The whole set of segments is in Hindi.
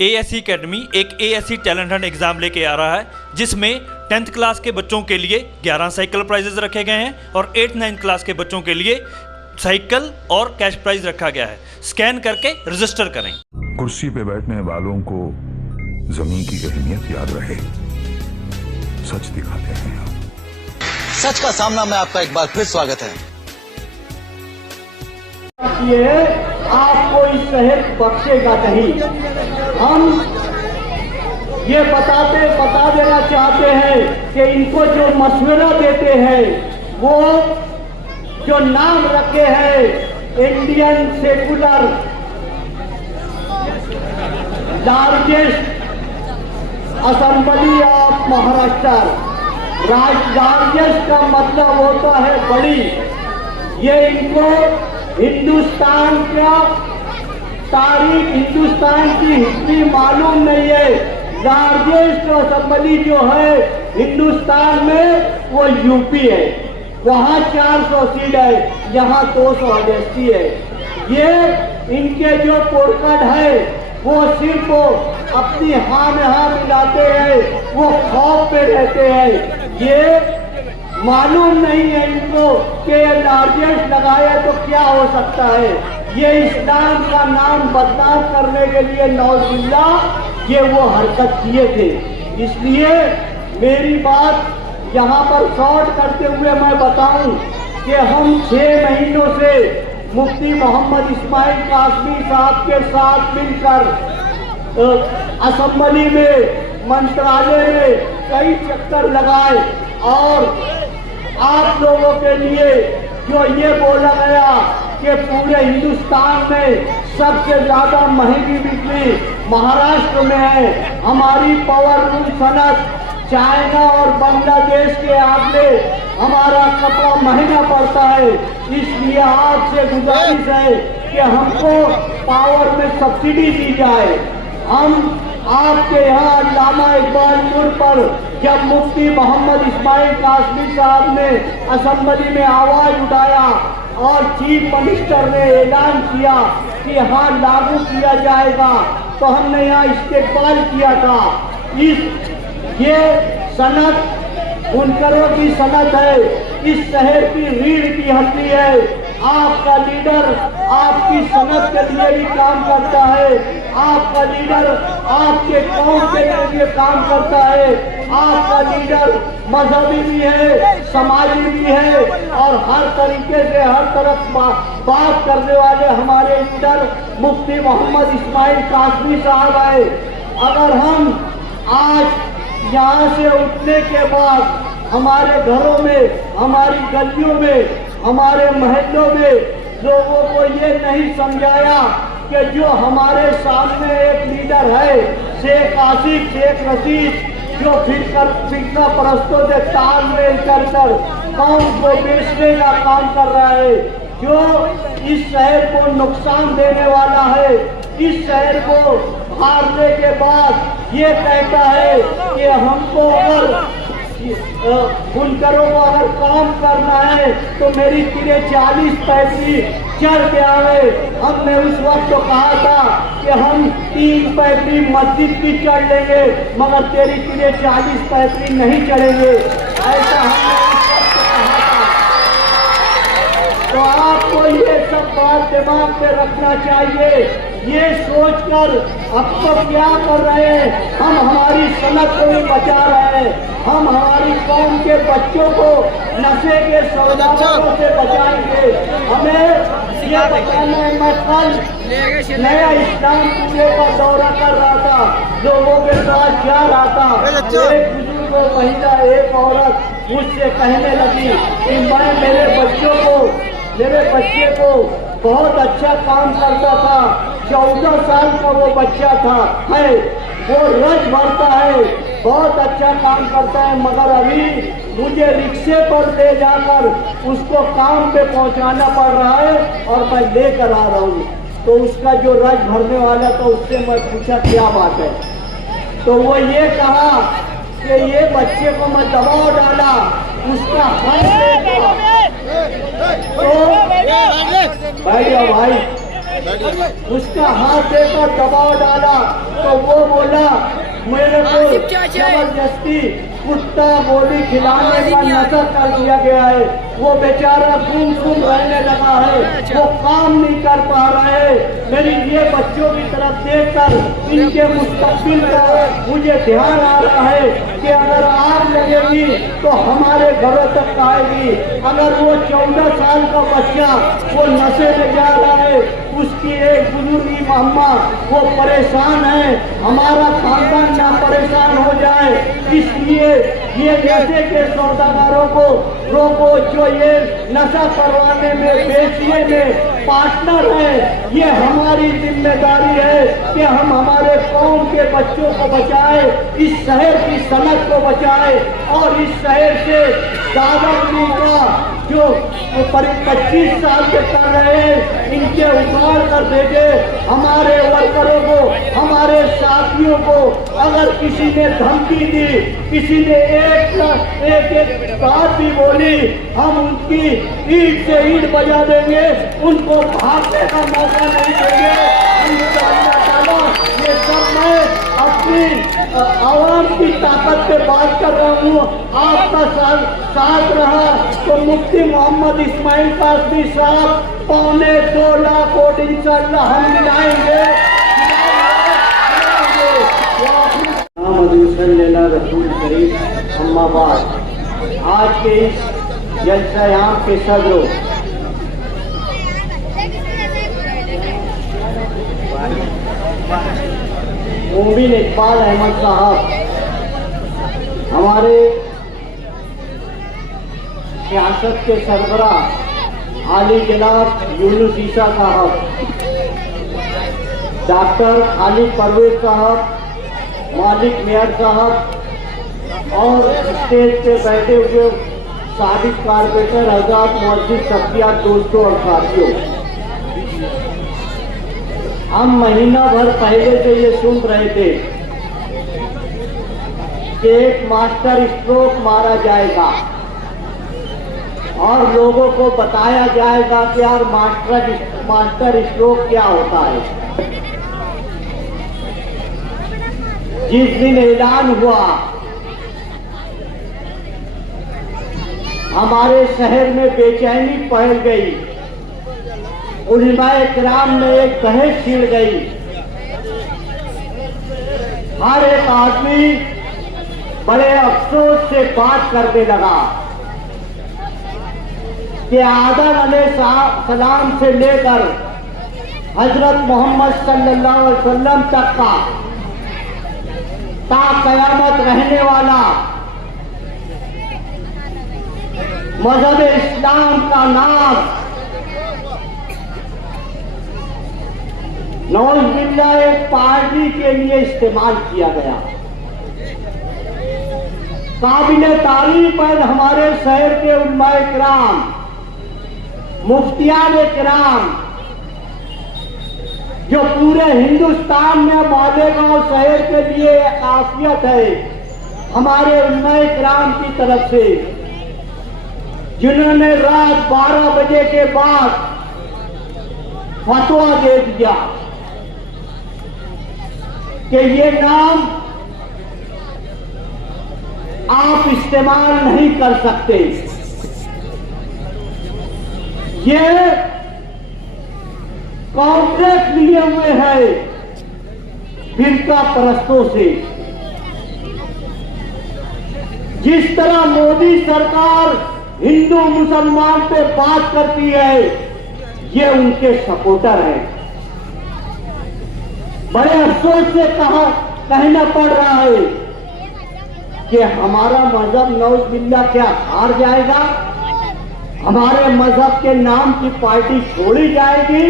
एएससी एकेडमी एक एएससी टैलेंट हंट एग्जाम लेके आ रहा है, जिसमें 10th क्लास के बच्चों के लिए 11 साइकिल प्राइजेस रखे गए हैं और 8th-9th क्लास के बच्चों के लिए साइकिल और कैश प्राइज रखा गया है। स्कैन करके रजिस्टर करें। कुर्सी पे बैठने वालों को जमीन की अहमियत याद रहे, सच दिखाते हैं। सच का सामना में आपका एक बार फिर स्वागत है। ये आपको इस शहर बख्शेगा नहीं। हम ये बता देना चाहते हैं कि इनको जो मशवरा देते हैं, वो जो नाम रखे हैं Indian secular largest assembly of Maharashtra, largest का मतलब होता है बड़ी। ये इनको हिंदुस्तान का तारीख, हिंदुस्तान की हिस्ट्री मालूम नहीं है। लार्जेस्ट असेंबली जो है हिंदुस्तान में वो यूपी है, वहाँ 400 सीट है, यहाँ 288 है। ये इनके जो पोरकट है वो सिर्फ अपनी हाँ में हाँ मिलाते हैं, वो खौफ पे रहते हैं। ये मालूम नहीं है इनको कि लार्जेस्ट लगाया तो क्या हो सकता है। ये इस्लाम का नाम बदनाम करने के लिए नौजुबिल्लाह ये वो हरकत किए थे। इसलिए मेरी बात यहाँ पर शॉर्ट करते हुए मैं बताऊं कि हम 6 महीनों से मुफ्ती मोहम्मद इस्माइल कासमी साहब के साथ मिलकर असेंबली में, मंत्रालय में कई चक्कर लगाए और आप लोगों के लिए जो ये बोला गया कि पूरे हिंदुस्तान में सबसे ज्यादा महंगी बिजली महाराष्ट्र में है। हमारी पावर लूम सनत चाइना और बांग्लादेश के आगे हमारा कपड़ा महंगा पड़ता है। इसलिए आपसे गुजारिश है कि हमको पावर में सब्सिडी दी जाए। हम आपके यहाँ अल्लामा इकबालपुर पर जब मुफ्ती मोहम्मद इस्माइल कासमी साहब ने असेंबली में आवाज उठाया और चीफ मिनिस्टर ने ऐलान किया कि हाँ लागू किया जाएगा, तो हमने यहाँ इस्तेकबाल किया था। ये सनत बुनकरों की सनत है, इस शहर की रीढ़ की हड्डी है। आपका लीडर आपकी सनत के लिए भी काम करता है, आपका लीडर आपके कौम के लिए काम करता है, आपका लीडर मजहबी भी है, समाजी भी है और हर तरीके से हर तरफ बात करने वाले हमारे लीडर मुफ्ती मोहम्मद इस्माइल कासमी साहब है। अगर हम आज यहाँ से उठने के बाद हमारे घरों में, हमारी गलियों में, हमारे महल्लों में लोगों को ये नहीं समझाया कि जो हमारे सामने एक लीडर है शेख आसिफ, शेख रशीद, जो फिरका परस्तों से तालमेल कर कौम को बेचने का काम कर रहा है, जो इस शहर को नुकसान देने वाला है, इस शहर को हारने के बाद ये कहता है कि हमको अगर बुनकरों को अगर काम करना है तो मेरी 40 पैसे चढ़ के आवे। हमने उस वक्त तो कहा था कि हम 3 पैसे मस्जिद की चढ़ लेंगे, मगर तेरी 40 पैसे नहीं चढ़ेंगे, ऐसा हमने उस वक्त कहा था। तो आपको ये सब बात दिमाग में रखना चाहिए। ये सोचकर अब तो क्या कर रहे हैं, हम हमारी सनत को भी बचा रहे हैं, हम हमारी कौम के बच्चों को नशे के सौदागरों से बचाएंगे। हमें ये बताना है, मैं कल नया इस्लाम पूरे का दौरा कर रहा था, लोगों के साथ जा रहा था। एक बुजुर्ग महिला, एक औरत मुझसे कहने लगी कि मैं मेरे बच्चे को बहुत अच्छा काम करता था, 14 साल का वो बच्चा है, वो रज भरता है, बहुत अच्छा काम करता है, मगर अभी मुझे रिक्शे पर ले जाकर उसको काम पे पहुंचाना पड़ रहा है और मैं लेकर आ रहा हूँ। तो उसका जो रज भरने वाला था, उससे मैं पूछा क्या बात है, तो वो ये कहा कि ये बच्चे को मैं दबाव डाला, उसका भाई उसका हाथ देकर दबाव डाला तो वो जबरदस्ती कुत्ता गोली खिलाने का नशा कर दिया गया है। वो बेचारा गुम रहने लगा है, वो काम नहीं कर पा रहा है। मेरी ये बच्चों की तरफ देखकर इनके मुस्तकबिल का मुझे ध्यान आ रहा है कि अगर आग लगेगी तो हमारे घरों तक आएगी। अगर वो 14 साल का बच्चा वो नशे में जा रहा है, उसकी एक बुजुर्गी अम्मा वो परेशान है, हमारा खानदान ना परेशान हो जाए, इसलिए ये नशे के सौदागरों को रोको जो ये नशा करवाने में बेचने में पार्टनर है। ये हमारी जिम्मेदारी है कि हम हमारे कौम के बच्चों को बचाए, इस शहर की सनत को बचाए और इस शहर से दादागिरी का जो 25 साल से कर रहे हैं इनके उखाड़ कर भेजे। हमारे वर्करों को, हमारे साथियों को अगर किसी ने धमकी दी, किसी ने एक बात भी बोली, हम उनकी ईंट से ईंट बजा देंगे, उनको भागने का मौका नहीं देंगे। ये सब मैं अपनी आवाम की ताकत पे बात कर रहा हूँ। आपका साथ रहा तो मुफ्ती मोहम्मद इस्माइल कासमी साहब 2.25 लाख वोट इंशाअल्लाह हम मिलाएंगे। रसूल करीम अम्माबाद, आज के इस जलसा के सदरों मोमिन इकबाल अहमद साहब, हमारे सियासत के सरबराह आली जनाब यूनुस ईसा साहब, डॉक्टर खालिद परवेज साहब, मालिक मेयर साहब और स्टेज पे बैठे हुए साबिक कारपोरेटर हजरात, मौजूद शख्सियत, दोस्तों और साथियों, हम महीना भर पहले से ये सुन रहे थे कि एक मास्टर स्ट्रोक मारा जाएगा और लोगों को बताया जाएगा कि यार मास्टर स्ट्रोक क्या होता है। जिस दिन ऐलान हुआ हमारे शहर में बेचैनी फैल गई, उलमाए किराम में एक बहस छिड़ गई। हर एक आदमी बड़े अफसोस से बात करने लगा कि आदम अलैहिस्सलाम से लेकर हजरत मोहम्मद सल्लल्लाहु अलैहि वसल्लम तक का ता कयामत रहने वाला मजहब इस्लाम का नाम नौजुबिल्लाह एक पार्टी के लिए इस्तेमाल किया गया। काबिले तारीफ है हमारे शहर के उलमाए किराम, मुफ्तियान किराम, जो पूरे हिंदुस्तान में मालेगांव शहर के लिए एक आफियत है, हमारे उलमाए किराम की तरफ से, जिन्होंने रात 12 बजे के बाद फतवा दे दिया कि ये नाम आप इस्तेमाल नहीं कर सकते। ये कॉन्ट्रैक्ट लिए हुए है फिरका परस्तों से। जिस तरह मोदी सरकार हिंदू मुसलमान पे बात करती है, ये उनके सपोर्टर हैं। बड़े अफसोस से कहना पड़ रहा है कि हमारा मजहब नौजुबिल्लाह क्या हार जाएगा, हमारे मजहब के नाम की पार्टी छोड़ी जाएगी।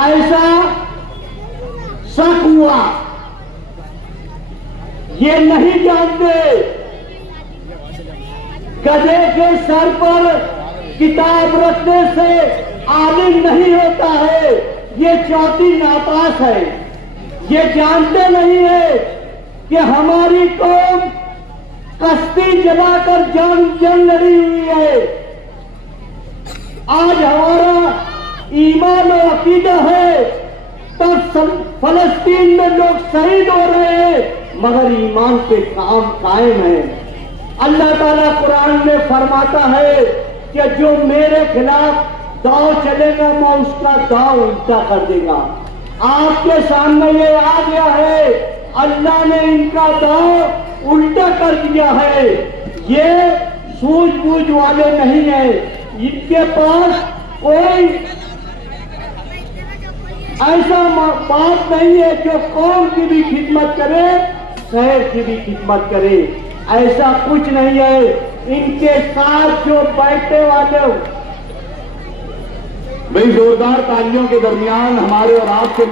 ऐसा शक हुआ, ये नहीं जानते गधे के सर पर किताब रखने से आलिम नहीं होता है, ये चौथी नापास है। ये जानते नहीं है कि हमारी कौम कश्ती जलाकर जंग लड़ी हुई है। आज हमारा ईमान और अकीदा है तब फलस्तीन में लोग शहीद हो रहे हैं मगर ईमान पे काम कायम है। अल्लाह ताला कुरान में फरमाता है कि जो मेरे खिलाफ दाव चलेगा मैं उसका दाव उल्टा कर देगा। आपके सामने ये आ गया है, अल्लाह ने इनका दाव उल्टा कर दिया है। ये सूझबूझ वाले नहीं है, इनके पास कोई ऐसा बात नहीं है जो कौम की भी खिदमत करे, शहर की भी खिदमत करे, ऐसा कुछ नहीं है। इनके साथ जो बैठने वाले भाई जोरदार तालियों के दरमियान हमारे और आपके